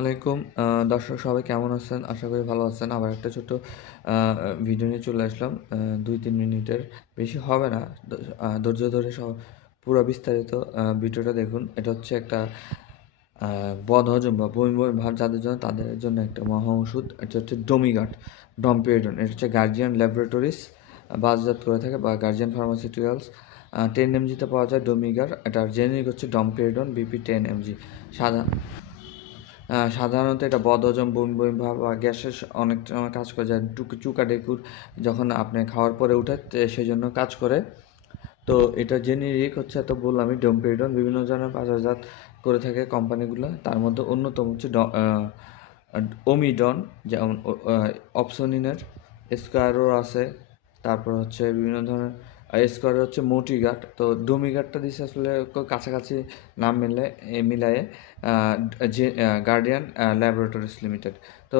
আলাইকুম। দর্শক সবাই কেমন আছেন? আশা করি ভালো আছেন। আবার একটা ছোট ভিডিও নিয়ে চলে আসলাম। দুই তিন মিনিটের বেশি হবে না। ধৈর্য ধরে সব পুরো বিস্তারিত ভিডিওটা দেখুন। এটা হচ্ছে একটা বদহজম বা বমি বমি ভাব যাদের জন্য তাদের জন্য একটা মহা ওষুধ। এটা হচ্ছে ডোমিগাট ডম্পিওডন। এটা হচ্ছে গার্জিয়ান ল্যাবরেটরিজ বাজারজাত করে থাকে বা গার্জিয়ান ফার্মাসিউটিক্যালস। টেন এমজিতে পাওয়া যায় ডোমিগার এটার জেনেরিক হচ্ছে ডম্পিওডন বিপি টেন এমজি আহ, সাধারণত এটা বদহজম বমি বমি, ভাব, বা গ্যাসের অনেক সময় কাজ করে যায়। টুক চুকা ডেকুর যখন আপনি খাওয়ার পরে উঠে সেই জন্য কাজ করে। তো এটা জেনেরিক হচ্ছে তো বললামই ডোমপেরিডন বিভিন্ন ধরনের বাজারজাত করে থাকে কোম্পানিগুলো। তার মধ্যে অন্যতম হচ্ছে ওমিডন যেমন অপসোনিনের স্কোয়ারও আছে। তারপর হচ্ছে বিভিন্ন ধরনের স্কোয়ার হচ্ছে মোটিগাট তো ডোমিগাটটা দিচ্ছে আসলে কাছাকাছি নাম মিলে মিলায়ে যে গার্ডিয়ান ল্যাবরেটরিজ লিমিটেড তো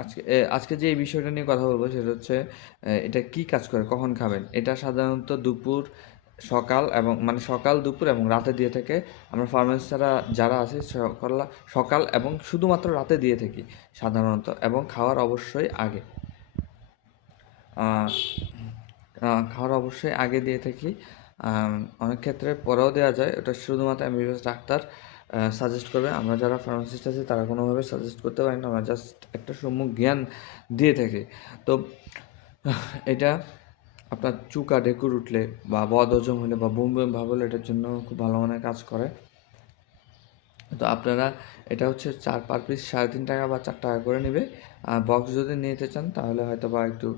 আজকে আজকে যে এই বিষয়টা নিয়ে কথা বলব সেটা হচ্ছে এটা কি কাজ করে, কখন খাবেন? এটা সাধারণত দুপুর, সকাল এবং মানে সকাল, দুপুর এবং রাতে দিয়ে থাকে। আমরা ফার্মেসিরা যারা আছে, সকাল সকাল এবং শুধুমাত্র রাতে দিয়ে থাকি সাধারণত এবং খাওয়ার অবশ্যই আগে। খাওয়ার অবশ্যই আগে দিয়ে থাকি। অনেক ক্ষেত্রে পরেও দেওয়া যায়। ওটা শুধুমাত্র এমবিবিএস ডাক্তার সাজেস্ট করবে। আমরা যারা ফার্মাসিস্ট আছি, তারা কোনোভাবে সাজেস্ট করতে পারি না। আমরা জাস্ট একটা সম্মুখ জ্ঞান দিয়ে থাকি। তো এটা আপনার চুকা ডেকুর উঠলে বা বদ হজম হলে বা বুম বুম ভাব হলে এটার জন্য খুব ভালো মানের কাজ করে। তো আপনারা এটা হচ্ছে চার পার পিস সাড়ে তিন টাকা বা চার টাকা করে নেবে। আর বক্স যদি নিতে চান, তাহলে হয়তো বা একটু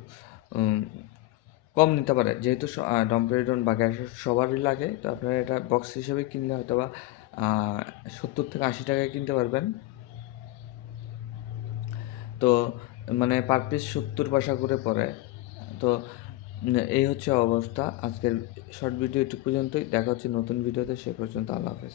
কম নিতে পারে। যেহেতু ডম্পেরিডন বা গ্যাস সবারই লাগে, তো আপনারা এটা বক্স হিসেবে কিনলে হয়তো বা সত্তর থেকে আশি টাকায় কিনতে পারবেন। তো মানে পার পিস সত্তর পয়সা করে পড়ে। তো এই হচ্ছে অবস্থা। আজকের শর্ট ভিডিও এটুকু পর্যন্তই। দেখা হচ্ছে নতুন ভিডিওতে সে পর্যন্ত আল্লাহ হাফেজ।